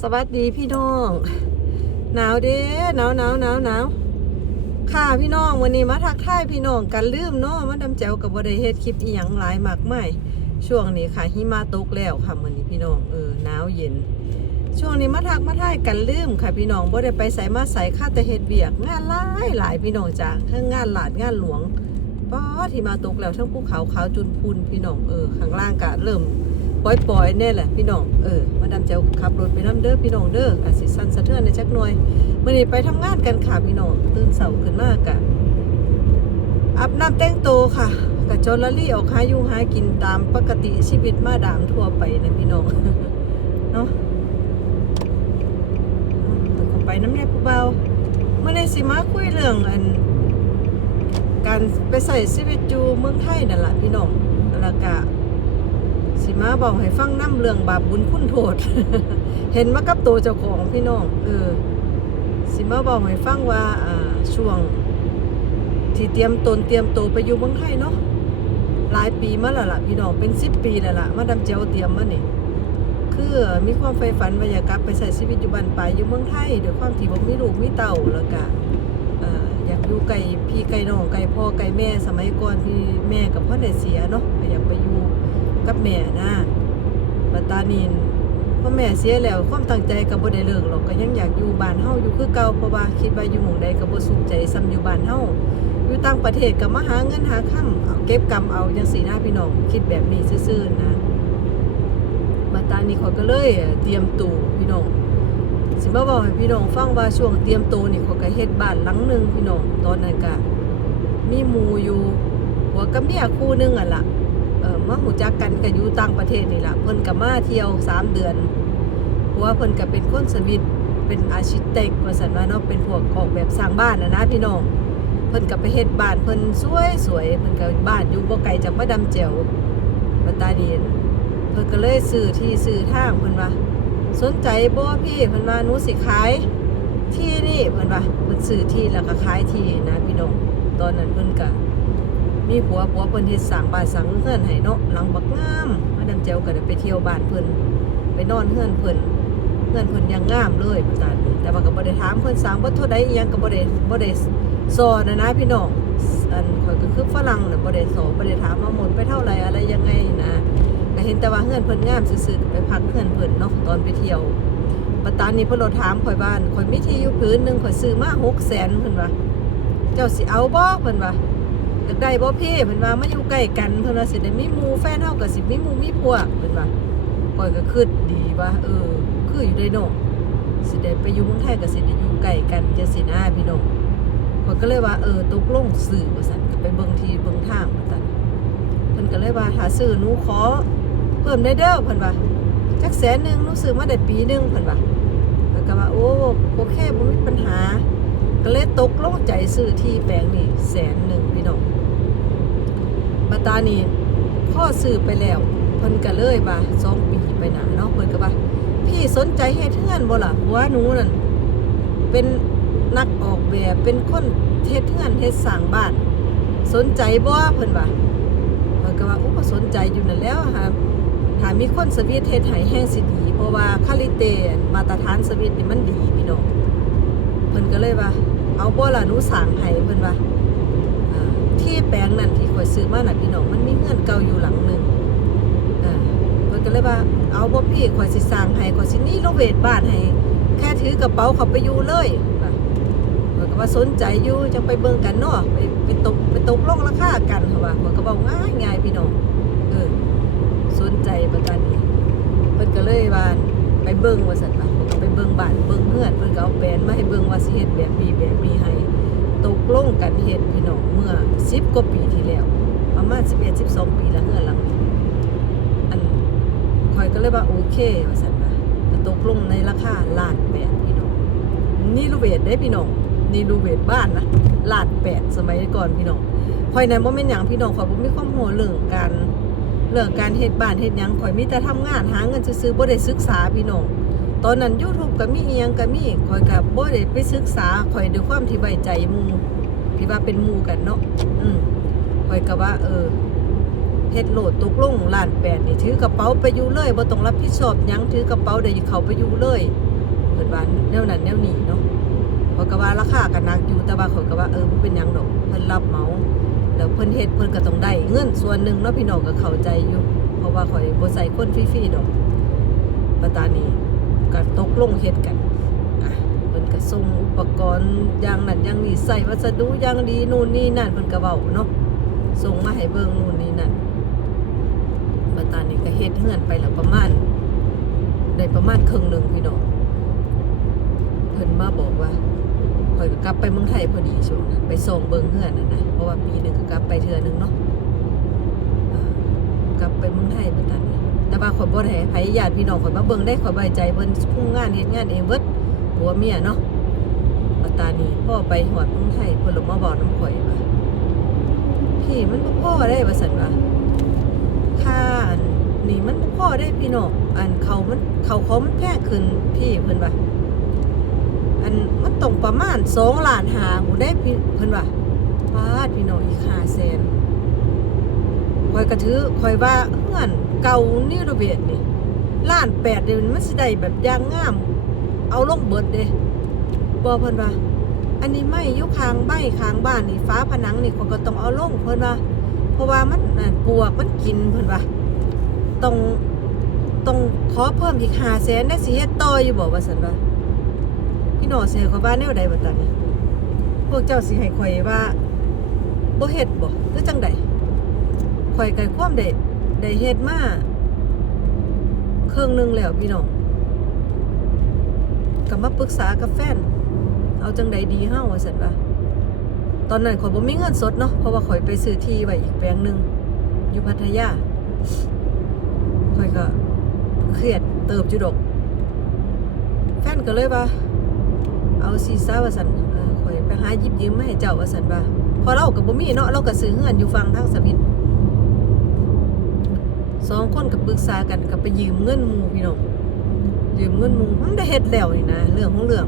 สวัสดีพี่น้อง หนาวเด้หนาวหนาวหนาวหนาวค่ะพี่น้องวันนี้มาทักทายพี่น้องกันลืมเนาะมาดำแจวกับบ่ได้เฮ็ดคลิปอีหยังหลายมากมายช่วงนี้ค่ะหิมะตกแล้วค่ะมื้อนี้พี่น้องเออหนาวเย็น ช่วงนี้มาทักมาทายกันลืมค่ะพี่น้องบ่ได้ไปใส่มาใส่ค่าแต่เฮ็ดเวียกงานหลายหลายพี่น้องจ้าทั้งงานหลาดงานหลวงป้อที่มาตกแล้วทั้งภูเขาขาวจุนพูนพี่น้องเออข้างล่างก็เริ่ม ปล่อยๆเนี่ยแหละพี่น้องเออมาดามเจ้าขับรถไปน้ำเด้อพี่น้องเด้ออาจสิสั่นสะเทือนในจักหน่อยมื่อนี้ไปทำงานกันค่ะพี่น้องตื่นเสาขึ้นมากะอาบน้ำแต่งตัวค่ะกะจนลลี่ออกหาอยู่หากินตามปกติชีวิตมาดามทั่วไปนะพี่น้องเนาะต้องไปน้ำเนี่ยเบาเมื่อในสิมาคุยเรื่องอันการไปใส่ชีวิตอยู่เมืองไทยนั่นแหละพี่น้องแล้วก็ สิมาบอกให้ฟังน้ำเรื่องบาปบุญคุณโทษ เห็นมากับตัวเจ้าของพี่น้องเออสิมาบอกให้ฟังว่าอ่าช่วง ที่เตรียมตนเตรียมตัวไปอยู่เมืองไทยเนาะหลายปีมาแล้วล่ะพี่น้องเป็นสิบปีแล้วล่ะมาดำเจียวเตรียมมานี่คือมีความใฝ่ฝันว่าอยากกลับไปใช้ชีวิตอยู่บ้านปลายอยู่เมืองไทยด้วยความที่บ่มีลูกมีเต้าแล้วก็อยากอยู่ไกลพี่ไกลน้องไกลพ่อไกลแม่สมัยก่อนที่แม่กับพ่อได้เสียเนาะอยากไปอยู่ กับแม่นะปัตานีนพ่อแม่เสียแล้วความตั้งใจก็บ่ได้เลิกหรอกก็ยังอยากอยู่บ้านเฮาอยู่คือเก่าเพราะว่าคิดว่าอยู่หม่งใดก็บ่สุขใจซ้ำอยู่บ้านเฮาอยู่ต่างประเทศก็มาหาเงินหาค่ำเอาเก็บกำเอาจังซี่นะพี่น้องคิดแบบนี้ซื่อๆนะปัตานีเขาก็เลยเตรียมตัวพี่น้องสิมาบอกให้พี่น้องฟังว่าช่วงเตรียมตัวนี่เขาก็เฮ็ดบ้านหลังหนึงพี่น้องตอนนั้นก็มีหมู่อยู่หัวกับเมียคู่หนึงอะล่ะ มาหูจักกันก็อยู่ต่างประเทศนี่แหละเพิ่นก็มาเที่ยวสามเดือนเพราะว่าเพิ่นก็เป็นคนสวิตเป็นอาชิเต็กว่าสันว่าเนาะเป็นพวกออกแบบสร้างบ้านนะนะพี่น้องเพิ่นก็ไปเฮ็ดบ้านเพิ่นสวยสวยเพิ่นก็บ้านอยู่บ่ไกลจากมาดำเจียวปัตตานีนเพิ่นก็เลยซื้อที่ซื้อทางเพิ่นว่าสนใจบ่พี่เพิ่นว่าหนูสิขายที่นี่เพิ่นว่าเพิ่นซื้อที่แล้วก็ขายที่นะพี่น้องตอนนั้นเพิ่นก็ มีผัวผัวเพิ่นเฮ็ดสร้างบ้านสร้างเฮือนให้เนาะหลังบักงามมาดามแจวก็ได้ไปเที่ยวบ้านเพิ่นไปนอนเฮือนเพิ่นเฮือนเพิ่นยังงามเลยประการนี้แต่ว่าก็บ่ได้ถามเพิ่นสร้างบ่เท่าใดอีหยังก็บ่ได้บ่ได้สอนนะนะพี่น้องอันข่อยก็คือฝรั่งน่ะบ่ได้สอบ่ได้ถามว่าหมดไปเท่าไหร่อะไรยังไงนะก็เห็นแต่ว่าเฮือนเพิ่นงามซื่อๆไปพักเฮือนเพิ่นเนาะตอนไปเที่ยวปัตตานีเพิ่นเราถามข่อยบ้านข่อยมีที่อยู่ผืนหนึงข่อยซื้อมา600,000เพิ่นว่าเจ้าสิเอาบ่เพิ่นว่า อยากได้บ่พี่เพิ่นว่ามาอยู่ใกล้กันเพิ่นว่าสิได้มีหมู่แฟนเฮาก็สิมีหมู่มีพวกเพิ่นว่าข่อยก็คิดดีว่า เออ คืออยู่ได้เนาะสิได้ไปอยู่เมืองไทยก็สิได้อยู่ใกล้กันจังซี่นะพี่น้องข่อยก็เลยว่าเออตกลงซื้อว่าซั่นก็ไปเบิ่งที่เบิ่งทางว่าซั่นเพิ่นก็เลยว่าถ้าซื้อหนูขอเพิ่มได้เด้อเพิ่นว่าจักแสนหนึงหนูซื้อมาได้ปีหนึงเพิ่นว่าแล้วก็ว่าโอ้โอเคบ่มีปัญหาก็เลยตกลงใจซื้อที่แปลงนี่แสนหนึ่ง พี่น้องปัตานีพ่อซื้อไปแล้วเพิ่นก็เลยว่าสองปีไปหนาเนาะเพิ่นก็ว่าพี่สนใจเฮ็ดเฮือนบ่ล่ะเพราะว่าหนูนั่นเป็นนักออกแบบเป็นคนเฮ็ดเฮือนเฮ็ดสร้างบ้าน สนใจบ่เพิ่นว่าเพิ่นก็ว่าโอ้ก็สนใจอยู่นั่นแล้วค่ะถ้ามีคนสวิตเฮ็ดให้แห้งสิดีเพราะว่าคาลิเตมาตรฐานสวิตนี่มันดีพี่น้องเพิ่นก็เลยว่า เอาบ่ล่ะหนูสั่งให้เพิ่นว่า ที่แปลงนั้นที่ข่อยซื้อมาน่ะพี่น้องมันมีเงื่อนเก่าอยู่หลังหนึงอ่าเพิ่นก็เลยว่าเอาบ่พี่ข่อยสิสร้างให้ข่อยสินี่โนเวทบ้านให้แค่ถือกระเป๋าเขาไปอยู่เลยว่าเพิ่นก็ว่าสนใจอยู่จังไปเบิ่งกันเนาะไปไปตกไปตกลงราคากันเขาว่าเพิ่นก็บอกง่ายง่ายพี่น้องเออสนใจประกันนี้เพิ่นก็เลยว่าไปเบิ่งว่าซั่นว่าเพิ่นก็ไปเบิ่งบ้านเบิ่งเฮือนเพิ่นก็เอาแปลนมาให้เบิ่งว่าสิเฮ็ดแบบนี้แบบนี้ให้ตก ลงกันเฮ็ดพี่น้องเมื่อ10กว่าปีที่แล้ว ประมาณ11 12ปีแล้วเฮือนหลังอันข่อยก็เลยว่าโอเคว่าซั่นว่าก็ตกลงในราคาล้านแปดพี่น้องนี่รูเวทได้พี่น้องนี่รูเวทบ้านนะล้านแปดสมัยก่อนพี่น้องข่อยนั้นบ่แม่นหยังพี่น้องขอยบ่มีความรู้เรื่องการเรื่องการเฮ็ดบ้านเฮ็ดหยังข่อยมีแต่ทำงานหาเงินซื่อบ่ได้ศึกษาพี่น้องตอนนั้น YouTube ก็มีอีหยังก็มีข่อยก็บ่ได้ไปศึกษาข่อยด้วยความที่ไว้ใจมู่ ที่ว่าเป็นหมู่กันเนาะอืมข่อยก็ว่า เออเฮ็ดโหลดตกลงล้านแปดนี่ถือกระเป๋าไปอยู่เลยบ่ต้องรับผิดชอบหยังถือกระเป๋าเดี๋ยวเขาไปอยู่เลยเพิ่นว่าแนวนั้นแนวนี้เนาะเพราะก็ว่าราคาก็หนักอยู่แต่ว่าเขาก็ว่าเออบ่เป็นหยังดอกเพิ่นรับเหมาแล้วเพิ่นเฮ็ดเพิ่นก็ต้องได้เงินส่วนหนึ่งเนาะพี่น้องก็เข้าใจอยู่ เพราะว่าข่อยบ่ใส่คนฟรีๆดอกปัตตานีก็ตกลงเฮ็ดกัน ก็ส่งอุปกรณ์อย่างนั้นอย่างนี้ใส่วัสดุอย่างดีนู่นนี่นั่นเพิ่นก็เว้าเนาะส่งมาให้เบิ่งนู่นนี่นั่นปัตตานี้ก็เฮ็ดเฮือนไปแล้วประมาณได้ประมาณครึ่งหนึงพี่น้องเพิ่นมาบอกว่าข่อยก็กลับไปเมืองไทยพอดีช่วงนั้นไปส่งเบิ่งเฮือนนั่นนะเพราะว่าปีหนึงก็กลับไปเทื่อหนึงเนาะกลับไปเมืองไทยปัตตานี้แต่ว่าข่อยบ่ได้ให้ไผญาติพี่น้องข่อยมาเบิ่งได้ข่อยไว้ใจเพิ่นคุมงานเฮ็ดงานเองเบิด ผัวเมียเนาะปัตตานีพ่อไปฮอดเมืองไทยเพิ่นลมาบอกน้ำข่อยว่าพี่มันบ่พอได้ว่าซั่นว่าค่าอันนี่มันบ่พอได้พี่น้องอันเขามันเขาเขามันแพงขึ้นพี่เพิ่นว่าอันมันตกประมาณ2ล้านหาหูได้พี่เพิ่นว่าปาดพี่น้องอีก5แสนคอยกระถือคอยว่าเฮือนเก่านี่ระเบียดนี่ล้านแปดเดี๋ยวมันสิได้แบบอย่างงาม เอาลงเบิดเด้บ่เพิ่นว่า อันนี้ไม่ยู่ข้างใบข้างบ้านนี่ฟ้าผนังนี่คนก็ต้องเอาลงเพิ่นว่า เพราะว่ามันน่ะปวกมันกินเพิ่นว่าต้องต้องขอเพิ่มอีกห้าแสนได้สิเฮ็ดต่ออยู่บ่ว่าซั่นว่าพี่น้องสิให้ข่อยว่าแนวใดบัดตอนนี้ พวกเจ้าสิให้ข่อยว่าบ่เฮ็ดบ่หรือจังใดข่อยก็ความได้ได้เฮ็ดมาเครื่องหนึงแล้วพี่น้อง ก็มาปรึกษากับแฟน เอาจังใดดีเฮาว่าซั่นว่าตอนนั้นข่อยบ่มีเงินสดเนาะเพราะว่าข่อยไปซื้อที่ไว้อีกแปลงหนึ่งอยู่พัทยาข่อยก็เครียดเติบจุดก แฟนก็เลยว่า เอาซีซ่าว่าสันข่อยไปหายิบยืมมาให้เจ้าว่าสันว่าพอเราก็บ่มีเนาะเราก็ซื้อเฮือนอยู่ฝั่งทางสวิตสองคนก็ปรึกษากันก็ไปยืมเงินมูพี่น้อง ยืมเงินมู่มันได้เฮ็ดแล้วนี่นะเรื่องของเรื่อง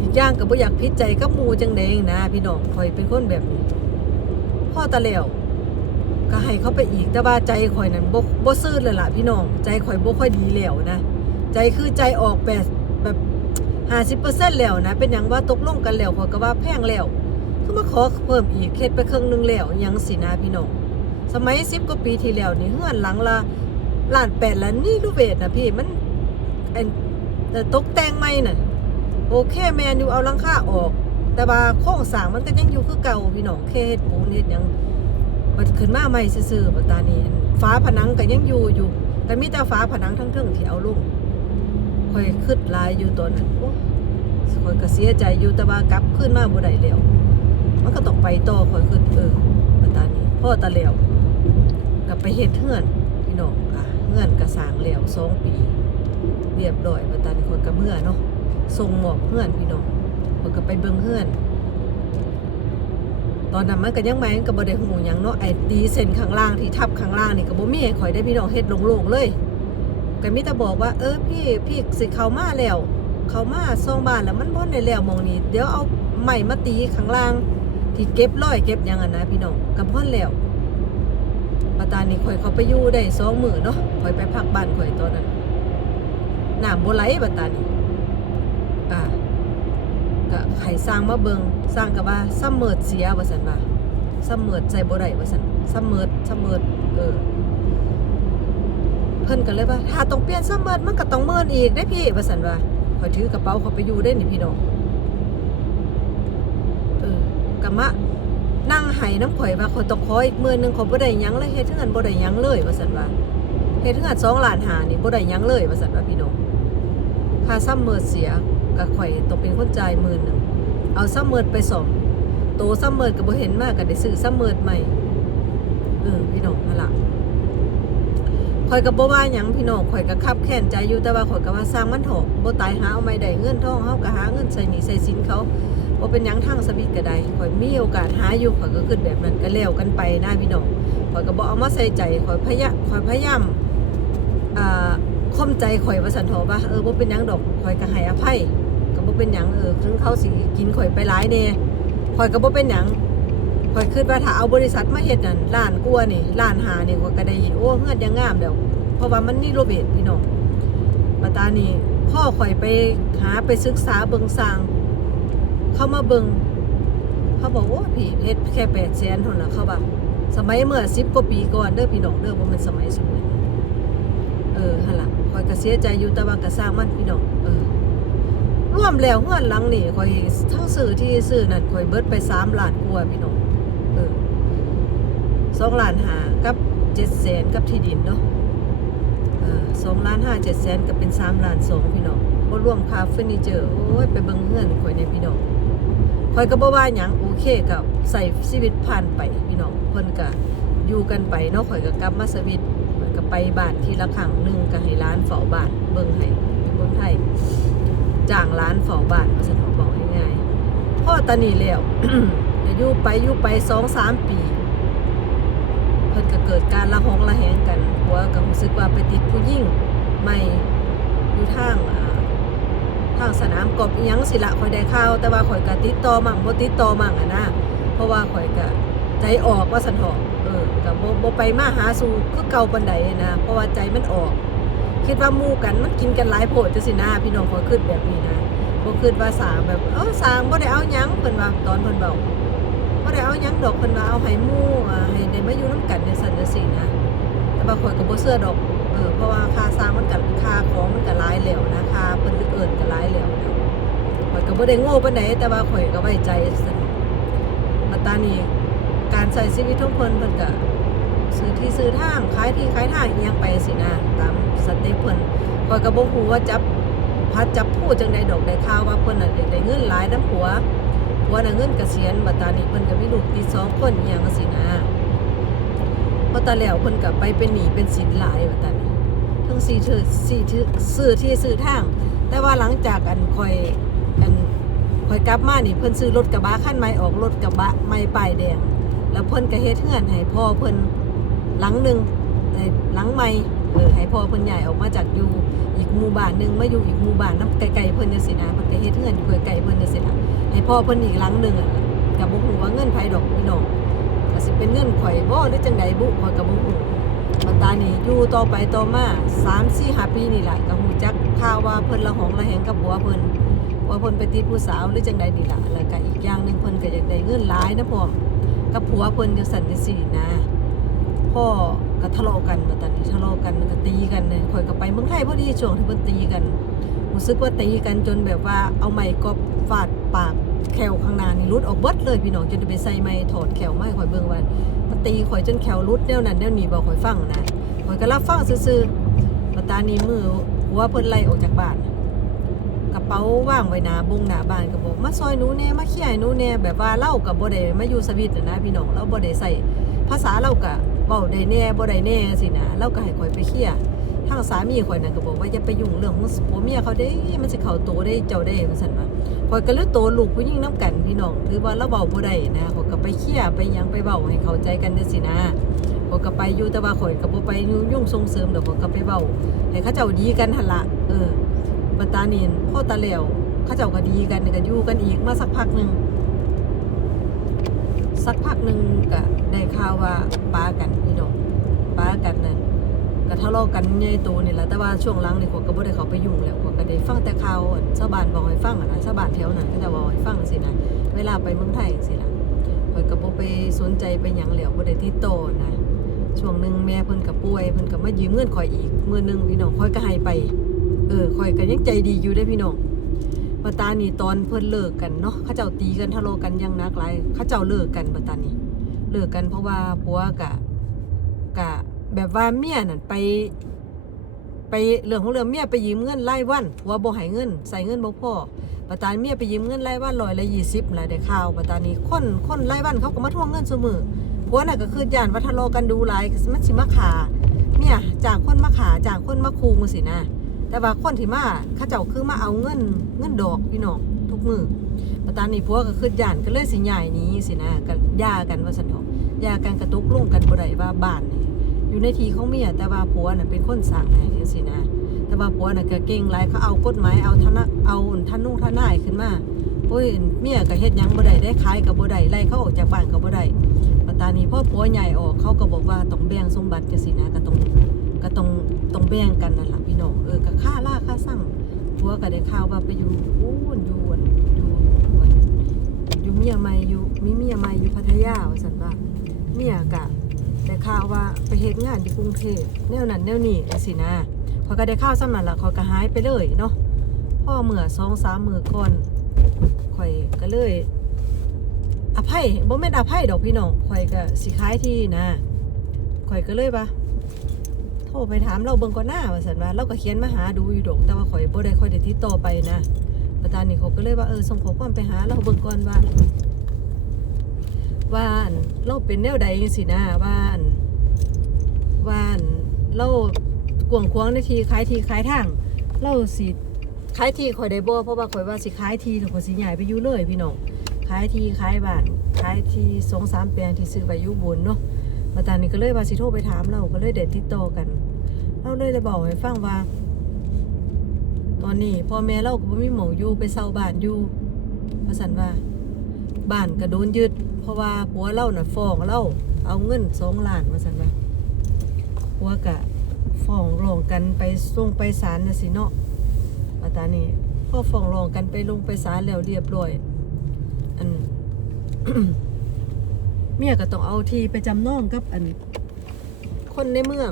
อีกอย่างก็บ่อยากพิดใจกับหมูจังใดนะ พี่น้องข่อยเป็นคนแบบนี้พ่อตาแล้วก็ให้เขาไปอีกแต่ว่าใจข่อยนั้นบ่บ่ซื่อเลยล่ะพี่น้องใจข่อยบ่ค่อยดีแล้วนะ ใจคือใจออกแปดแบบ50%แล้วนะ เป็นหยังว่าตกลงกันแล้วข่อยก็ว่าแพงแล้วคือมาขอเพิ่มอีกเฮ็ดไปครึ่งหนึงแล้วยังสินะพี่น้องสมัย10กว่าปีที่แล้วนี่เฮือนหลังละล้านแปดล้านนี่รูเวทนะพี่มัน ไอ้ตกแต่งใหม่น่ะโอเคแมนอยู่เอาลังคาออก แต่ว่าโครงสร้างมันก็ยังอยู่คือเก่าพี่น้องแค่เฮ็ดปูนเฮ็ดยังมันขึ้นมาใหม่ซื่อๆบัดตานี้ฟ้าผนังก็ยังอยู่อยู่ แต่มีแต่ฟ้าผนังทั้งเทิงที่เอาลงค่อยคิดลายอยู่ตอนนั้นโอ้ค่อยก็เสียใจอยู่แต่ว่ากลับขึ้นมาบ่ได้แล้วมันก็ต้องไปต่อค่อยคิดเออบัดตานี้พ่อตาแล้วก็ไปเฮ็ดเฮือนพี่น้องอะเฮือนก็สร้างแล้วสองปี เรียบร้อยบัดตานี้คนก็เมื่อเนาะส่งหมอกเพื่อนพี่น้องเพิ่นก็ไปเบิ่งเพื่อน ตอนนั้นมันก็ยังไม่มันก็บ่ได้หูยังเนาะไอ้ตีเส้นข้างล่างที่ทับข้างล่างนี่ก็บ่มีให้ข่อยได้พี่น้องเฮ็ดโล่งๆเลยก็มีแต่บอกว่า เออพี่พี่สิเข้ามาแล้ว เข้ามาซ่องบ้านแล้วมันบ่ได้แล้วมองนี้เดี๋ยวเอาไม้มาตีข้างล่างที่เก็บร้อยเก็บยังอะนะพี่น้องก็บ่แล้วปตานี่ข่อยเขาไปอยู่ได้สองมื้อเนาะข่อยไปพักบ้านข่อยตอนนั้น น้ำบ่ไหลปาตานี่อ่าก็ให้สร้างมาเบิงสร้างกับว่าซ้ำเมิดเสียว่าซั่นว่าซ้ำเมิดใจบ่ได้ว่าซั่นซ้ำเมิดซ้ำเมิดเออเพิ่นก็เลยว่า ถ้าต้องเปลี่ยนซ้ำเมิดมันก็ต้องเมิดอีกได้พี่ว่าซั่นว่าข่อยถือกระเป๋าเขาไปอยู่ได้นี่พี่น้องเออกะมะนั่งไห้น้ำข่อยว่าข่อยต้องขออีกมื้อนึงข่อยบ่ได้ยังเลยเฮ็ดเงินบ่ได้ยังเลยว่าซั่นว่าเฮ็ดเงิน2ล้าน5นี่บ่ได้ยังเลยว่าซั่นว่าพี่น้องาซ้ำเมิดเสียกับข่อยตกเป็นคนจ่ายหมื่นเอาซ้ำเมิดไปสองโตซ้ำเมิดก็บ่เห็นมากก็ได้ซื้อซ้ำเมิดใหม่เออพี่น้องนั่นล่ะข่อยก็บ่ว่าหยังพี่น้องข่อยก็คับแค้นใจอยู่แต่ว่าข่อยก็ว่าสร้างมันเถอะบ่ตายหาเอาไม่ได้เงินทองเฮาก็หาเงินใส่หนี้ใส่สินเขาบ่เป็นหยังทางสวิตก็ได้ข่อยมีโอกาสหาอยู่ข่อยก็คิดแบบนั้นก็แล้วกันไปนะพี่น้องข่อยก็บ่เอามาใส่ใจข่อยพยายามข่อยพยายามอ่า ข่มใจข่อยว่าสันทอว่าเออบ่เป็นหยังดอกข่อยก็ให้อภัยก็บ่เป็นหยังเออถึงเขาสิกินข่อยไปหลายแน่ข่อยก็บ่เป็นหยังข่อยคิดว่าถ้าเอาบริษัทมาเฮ็ดนั่นล้านกว่านี่ล้านหานี่ข่อยก็ได้โอ้เฮือนยังงามแล้วเพราะว่ามันนี่โรเบทพี่น้องมาตานี่พ่อข่อยไปหาไปศึกษาเบิงสร้าง เขามาเบิงเขาบอกโอ้พี่เฮ็ดแค่แปดแสนเท่านั้นเขาบอกสมัยเมื่อสิบกว่าปีก่อนเด้อพี่น้องเด้อว่ามันสมัยสมัยเออหั่นล่ะ ข่อยก็เสียใจอยู่แต่ว่าก็สร้างมันพี่น้องเออรวมแล้วเงื่อนหลังนี่ข่อยทั้งซื้อที่ซื้อนั่นข่อยเบิดไปสามล้านกว่าพี่น้องเออสองล้านหากับเจ็ดแสนกับที่ดินเนาะเออสองล้านห้าเจ็ดแสนก็เป็นสามล้านสองพี่น้องบ่รวมคาเฟอร์นิเจอร์โอ้ยไปเบิ่งเงื่อนข่อยในพี่น้องข่อยก็บ่ว่าหยังโอเคกับใส่ชีวิตผ่านไปพี่น้องเพิ่นก็อยู่กันไปเนาะข่อยก็กลับมาสวิต ไปบานทีละครั้งหนึ่งก็ให้ร้านเฝ้าบานเบิ่งให้อยู่งไทยจ้างร้านเฝ้าบานมาสนอบอกง่ายๆพ่อตานีแล้วแต่อยู่ไปอยู่ไปสองสามปี เพิ่นก็เกิดการละหองละแหงกันหัวก็รู้สึกว่าไปติดผู้ยิ่งไม่อยู่ทางอ่าทางสนามกบยังสิละข่อยได้ข่าวแต่ว่าข่อยก็ติดต่อมั่งบ่ติดต่อมั่งอะนะเพราะว่าข่อยก็ใจออกว่าสันเถาะ เออก็บ่บ่ไปมาหาสู่คือเก่าปานใดนะ เพราะว่าใจมันออก คิดว่ามู่กันมันกินกันหลายโพดจังซี่นะพี่น้องข่อยคิดแบบนี้นะบ่คิดว่าสางแบบเออสร้างบ่ได้เอายังเพิ่นว่าตอนเพิ่นเว้าบ่ได้เอายังดอกเพิ่นว่าเอาให้มู่อ่าให้ได้มาอยู่นํกันจังซั่นจังซี่นะแต่ว่าข่อยก็บ่เชื่อดอกเออเพราะว่าค่าสร้างมันก็ค่าของมันก็หลายแล้วนะค่าเพิ่นเอิ้นก็หลายแล้วนะข่อยก็บ่ได้โง่ปานใดแต่ว่าข่อยก็ไว้ใจซั่นมาตานี้ การใช้ชีวิตของเพิ่นเพิ่นก็ซื้อที่ซื้อทางขายที่ขายทางอิหยังไปสินะตามสเต็ปเพิ่นคอยก็บ่ฮู้ว่าจับพัดจับผู้จังไดดอกได้ข่าวว่าเพิ่นน่ะได้เงินหลายนำผัวผัวน่ะเงินเกษียณบัดตานี้เพิ่นก็มีลูกติดสองคนอิหยังจังซี่นะพอตาแล้วเพิ่นก็ไปเป็นหนี้เป็นสินหลายบัดตานี้ทั้งสี่ถือสี่ถือซื้อที่ซื้อทาง แต่ว่าหลังจากอันคอยอันคอยกลับมานี่เพิ่นซื้อรถกระบะคันใหม่ออกรถกระบะใหม่ป้ายแดง แล้วเพิ่นก็เฮ็ดเฮือนให้พ่อเพิ่นหลังหนึ่งเอ่อหลังไม่เออให้พ่อเพิ่นใหญ่ออกมาจากอยู่อีกหมู่บ้านหนึงมาอยู่อีกหมู่บ้านน้ำไกลๆเพิ่นจังซี่นะเพิ่นก็เฮ็ดเฮือนอยู่ไกลๆเพิ่นจังซี่นะให้พ่อเพิ่นอีกหลังหนึงอะก็บ่ฮู้ว่าเงินไผดอกพี่น้องก็สิเป็นเงินข่อยบ่หรือจังใดบุข่อยก็บ่ฮู้บัดตานี้อยู่ต่อไปต่อมา3 4 5ปีนี่ล่ะก็ฮู้จักข่าวว่าเพิ่นละหองละแหงกับผัวเพิ่นว่าเพิ่นไปติดผู้สาวหรือจังใดนี่ล่ะแล้วก็อีกอย่างหนึงเพิ่นก็อยากได้เงินหลายนะพ่อ กับผัวเพิ่นจังซั่นจังซี่นะพ่อก็ทะเลาะกันมาตอนนี้ทะเลาะกันก็ตีกันเนี่ยข่อยก็ไปเมืองไทยพอดีช่วงที่เพิ่นตีกันรู้สึกว่าตีกันจนแบบว่าเอาไม้กอบฟาดปากแขวข้างหน้านี่รุดออกเบิดเลยพี่น้องจนได้ไปใส่ไม้ถอดแขวไม้ข่อยเบิ่งว่ามันตีข่อยจนแขวรุดแนวนั้นแนวนี้บ่ข่อยฟังนะข่อยก็รับฟังซื่อๆมาตานี้มือหัวเพิ่นไล่ออกจากบ้าน กระเป๋าว่างไว้หน้าบงหน้าบ้านก็บอกมาซอยหนูแน่มาเขี่ยห้นูแน่แบบว่าเล่ากับบ่ได้มาอยู่สวิตนะนะพี่น้องเราบ่ได้ใส่ภาษาเราก็เว้าได้แน่บ่ได้แน่สินะเราก็ให้ข่อยไปเคลียทางสามีข่อยนั่นก็บอกว่าอย่าไปยุ่งเรื่องของผัวเมียเขาเด้มันสิเข้าตัวได้เจ้าได้ว่าซั่นว่าข่อยก็เลยโตลูกผู้หญิงนํกันพี่น้องถือว่าเราเว้าบ่ได้นะข่อยก็ไปเคลียไปหยังไปเว้าให้เข้าใจกันจังซี่นะข่อยก็ไปอยู่แต่ว่าข่อยก็บ่ไปยุ่งส่งเสริมดอกข่อยก็ไปเว้าให้เขาเจ้าดีกันหั่นล่ะเออ บัตานีนพ่อตาแล้วเขาเจ้าก็ดีกันก็อยู่กันอีกมาสักพักหนึ่งสักพักหนึ่งก็ได้ข่าวว่าป้ากันพี่น้องป้ากันนั่นก็ทะเลาะกันใหญ่โตนี่แหละแต่ว่าช่วงหลังนี่ผมก็บ่ได้เขาไปยุ่งแล้วผมก็ได้ฟังแต่ข่าวชาวบ้านบอกให้ฟังอะนะชาวบ้านแถวนั้นก็จะบอกให้ฟังสินะเวลาไปเมืองไทยสิล่ะข่อยก็บ่ไปสนใจไปหยังแล้วบ่ได้ติดต่อนะช่วงหนึงแม่เพิ่นก็ป่วยเพิ่นก็มายืมเงินข่อยอีกมื้อหนึงพี่น้องข่อยก็ให้ไป เออข่อยก็ยังใจดีอยู่ได้พี่น้องบัตานี่ตอนเพิ่นเลิกกันเนาะเขาเจ้าตีกันทะเลาะกันยังนักหลายเขาเจ้าเลิกกันบัตานี่เลิกกันเพราะว่าผัวกะกะแบบว่าเมียนั่นไป ไปเรื่องของเรื่องเมียไปยืมเงินรายวันผัวบ่ให้เงินใส่เงินบ่พอบัตานเมียไปยืมเงินรายวันร้อยละยี่สิบละได้ข่าวบัตานี้คนคนรายวันเขาก็มาทวงเงินซุมือผัวน่ะก็คือย่านว่าทะเลาะกันดูหลายมันสิมาขาเมียจากคนมาขาจากคนมาคูงสินะ แต่ว่าคนที่มาเขาเจ้าคือมาเอาเงินเงินดอกพี่น้องทุกมือประตอนนี้พวกก็คือย่านก็เลยสิใหญ่นี้สินะก็ย่ากันว่าสันทอกย่ากันกระตุกลุ่งกันบ่ได้ว่าบ้านนี่อยู่ในทีเของเมียแต่ว่าผัวน่ะเป็นคนสั่งให้จังสินะแต่ว่าผัวน่ะก็เก่งหลายเขาเอากฎหมายเอาทนะเอาท่านนุ่งท่านนายขึ้นมาโอ้ยเมียก็เฮ็ดหยังบ่ได้ได้ขายก็บ่ได้ไล่เขาออกจากบ้านก็บ่ได้ปัตตานีพ่อผัวใหญ่ออกเขาก็บอกว่าต้องแบ่งสมบัติจังซี่นะก็ต้องก็ต้องต้องแบ่งกันนั่นล่ะ น้องเออก็ค่าล่าค่าสั่งผัวก็ได้ข่าวว่าไปอยู่อู้นอยู่อันอยู่อันอยู่เมียใหม่อยู่มีเมียใหม่อยู่พัทยาว่าซั่นว่าเมียก็ได้ข่าวว่าไปเฮ็ดงานอยู่กรุงเทพแนวนั้นแนวนี้จังซี่นะขอยก็ได้ข้าวซ้ำนั่นละขอยก็หายไปเลยเนาะพ่อเมื่อสองสามมือก่อนข่อยก็เลยอภัยบ่แม่นอภัยดอกพี่น้องข่อยก็สิขายที่นะข่อยก็เลยว่า โทรไปถามเราเบิ่งก่อนหน้าว่าซั่นว่าเราก็เขียนมาหาดูอยู่ดอกแต่ว่าข่อยบ่ได้ค่อยได้ติดต่อไปนะประธานนี่เขาก็เลยว่าเออส่งข้อความไปหาเราเบิ่งก่อนว่าว่านเราเป็นแนวใดจังซี่นะว่านว่านเรากวงควงในทีขายทีขายทางเราสิขายทีข่อยได้บ่เพราะว่าข่อยว่าสิขายทีแล้วข่อยสิย้ายไปอยู่เลยพี่น้องขายทีขายบ้านขายทีสองสามแปลงที่ซื้อไว้อยู่บนเนาะ มาตอนนี้ก็เลยว่าสิโทรไปถามเราก็เลยเด็ดติดต่อกันเราเลยได้บอกให้ฟังว่า ตอนนี้พ่อแม่เราก็บ่มีหมองอยู่ไปเซาบ้านอยู่ว่าสันว่าบ้านก็โดนยึด เพราะว่าผัวเราน่ะฟ้องเราเอาเงินสองล้านว่าสันว่าผัวกะฟ้องร้องกันไปส่งไปศาลนะสิเนาะมาตานี้พ่อฟ้องร้องกันไปลงไปศาลแล้วเรียบร้อยอัน เมียก็ต้องเอาทีไปจำนองกับอัน คนในเมือง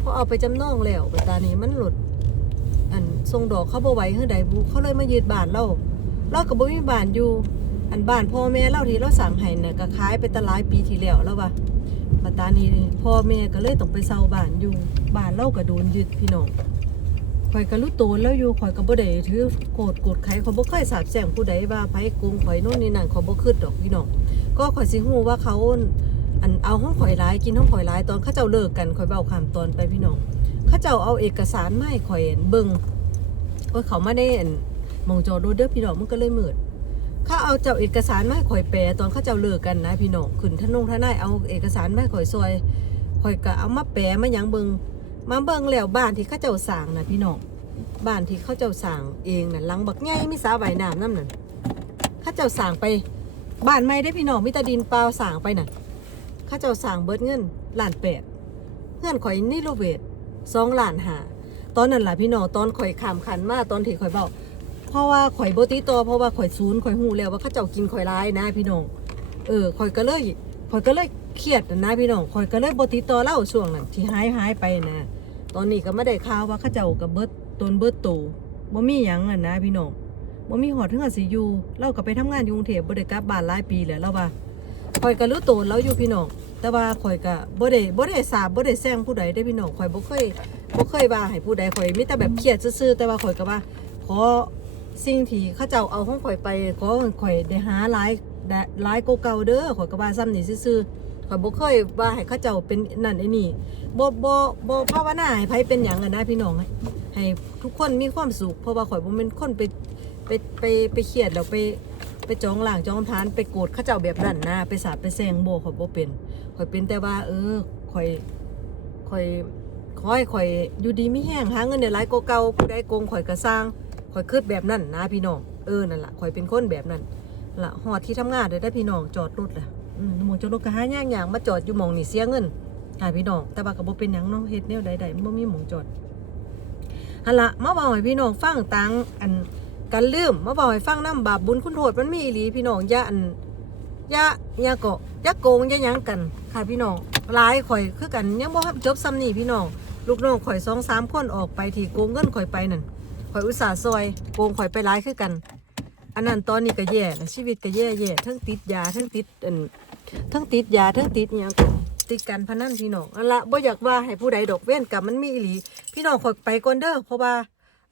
พอเอาไปจำนองแล้วมาตานี้มันหลุด อันทรงดอกเขาบ่ไหวเฮือใดบุเขาเลยมายืดบานเราเราก็บ่มีบานอยู่ อันบานพ่อแม่เราที่เราสั่งให้เนี่ยก็ขายไปตลายปีที่แล้วแล้วว่าปัตตานีพ่อแม่ก็เลยต้องไปเซาบานอยู่บานเล่าก็โดนยึดพี่น้องข่อยก็รู้ตัวแล้วอยู่ข่อยก็บ่ได้ถือโกรธโกรธใครข่อยบ่เคยสาบแช่งผู้ใดว่าไผโกงข่อยโน่นนี่นั่นข่อยบ่คิดดอกพี่น้อง ก็ข่อยสิฮู้ว่าเขาอันเอาห้องข่อยร้ายกินห้องข่อยร้ายตอนเขาเจ้าเลิกกันข่อยเว้าข้ามตอนไปพี่น้องเขาเจ้าเอาเอกสารมาให้ข่อยเบิ่งโอ้ยเขาไมาได้อันมองจอดรถเด้อพี่น้องมันก็เลยมืดเขาเอาเจ้าเอกสารมาให้ข่อยแปลตอนเขาเจ้าเลิกกันนะพี่น้องขึ้นท่านงท่านายเอาเอกสารมาให้ข่อยซอยข่อยก็เอามาแปลมายังเบิงมาเบิงแล้วบ้านที่เขาเจ้าสร้างนะพี่น้องบ้านที่เขาเจ้าสร้างเองน่ะหลังบักใหญ่มีสาว่ายน้ำน้ำนั่นเขาเจ้าสร้างไป บ้านใหม่ได้พี่น้องมีแตาดินเปล่าสางไปน่ะเขาเจ้าสางเบิดเงินล้านแปดเงื่อนข่อยนี่โรเวทสองล้านหาตอนนั้นแหละพี่น้องตอนข่อยขามขันมาตอนที่ข่อยบอกเพราะว่าข่อยโบติโตเพราะว่าข่อยศูนข่อยหูแล้วว่าเขาเจ้ากินข่อยร้ายนะพี่น้องเออข่อยก็เลยข่อยก็เลยเครียดนะพี่น้องข่อยก็เลยโบติโตเล่าช่วงนั้นที่หายหายไปนะตอนนี้ก็ไม่ได้ข่าวว่าเขาเจ้ากับเบิดตนเบิดโตบ่มีหยังอะนะพี่น้อง บ่มีหอดถึงสิอยู่เราก็ไปทำงานอยู่กรุงเทพบ่ได้กลับบ้านหลายปีแล้วเราว่าข่อยก็รู้โตนแล้วอยู่พี่น้องแต่ว่าข่อยก็บ่ได้บ่ได้สาบบ่ได้แซงผู้ใดได้พี่น้องข่อยบ่เคยบ่เคยว่าให้ผู้ใดข่อยมีแต่แบบเครียดซื่อๆแต่ว่าข่อยก็ว่าขอสิ่งที่เขาเจ้าเอาของข่อยไปขอข่อยได้หาหลายหลายก้าเก่าเด้อข่อยก็ว่าซ้ำนี่ซื่อๆข่อยบ่เคยว่าให้เขาเจ้าเป็นนั่นไอ้นี่บ่บ่บ่ภาวนาให้ไผเป็นหยังอะนะพี่น้องให้ทุกคนมีความสุขเพราะว่าข่อยบ่แม่นคนไป ไปไปไปเครียดแล้วไปไปจองหลางจองทานไปโกรธเขาเจ้าแบบนั้นนะไปสาบไปแซงโบข่อยบ่เป็นข่อยเป็นแต่ว่า เออข่อยข่อยขอให้ข่อยอยู่ดีไมีแห้งหาเงินได้หลายกว่าเก่าผู้ใดโกงข่อยก็สร้างข่อยคิดแบบนั้นนะพี่น้องเออนั่นละข่อยเป็นคนแบบนั้นละหอดที่ทำงานได้ได้พี่น้องจอดรถล่ะอืมหมองจอดรถก็หาย่างอย่างมาจอดอยู่หมองนี่เสียเงินค่ะพี่น้องแต่ว่าก็บ่เป็นหยังเนาะเฮ็ดแนวใดๆบ่มีหมองจอดหั่นละมาบอกให้พี่น้องฟังตังอัน กันลืมมาบอกให้ฟังน้ำบาปบุญคุณโทษมันมีอีหลีพี่น้องอย่าอันอย่าอย่าเกาะอย่าโกงอย่ายังกัน ค่ะพี่น้องหลายข่อยคือกันยังบ่ทันจบซ้ำนี่พี่น้องลูกน้องข่อยสองสามคนออกไปที่โกงเงินข่อยไปนั่นข่อยอุตส่าห์ซอยโกงข่อยไปร้ายคือกัน อันนั้นตอนนี้ก็แย่นะชีวิตก็แย่แย่ทั้งติดยาทั้งติดอันทั้งติดยาทั้งติดอหยังก็ติดกันพนันพี่น้องอันละบ่อยากว่าให้ผู้ใดดอกเว้นกับมันมีอีหลี พี่น้องข่อยไปก่อนเด้อเพราะว่า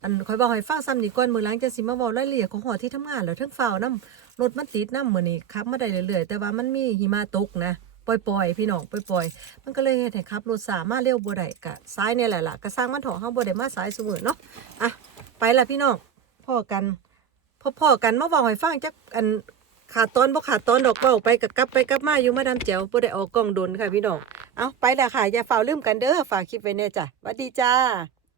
อันข่อยบอกให้ฟังซ้ำนี่ก่อนมือหลังจะสิมาเว้ารายละเอียดของหอที่ทำงานแล้วทั้งฝ้าวน้ำรถมันติดน้ำมื้อนี้ขับมาได้เรื่อยๆแต่ว่ามันมีหิมะตกนะปล่อยๆพี่น้องปล่อยๆมันก็เลยเฮ็ดให้ขับรถสามารถเร็วบ่ได้กะซ้ายเนี่ยแหละล่ะก็สร้างมันถอะเฮาบ่ได้มาสายเสมอเนาะอะไปละพี่น้องพ่อกันพ่อพ่อกันมาบอกให้ฟังจักอันขาดตอนบ่ขาดตอนดอกเบ้าไปกับกลับไปกลับมาอยู่มาดามแจ๋วบ่ได้ออกกล้องดนค่ะพี่น้องเอาไปละค่ะอย่าฝ่าลืมกันเด้อฝากคลิปไว้แน่จ้ะหวัสดีจ้า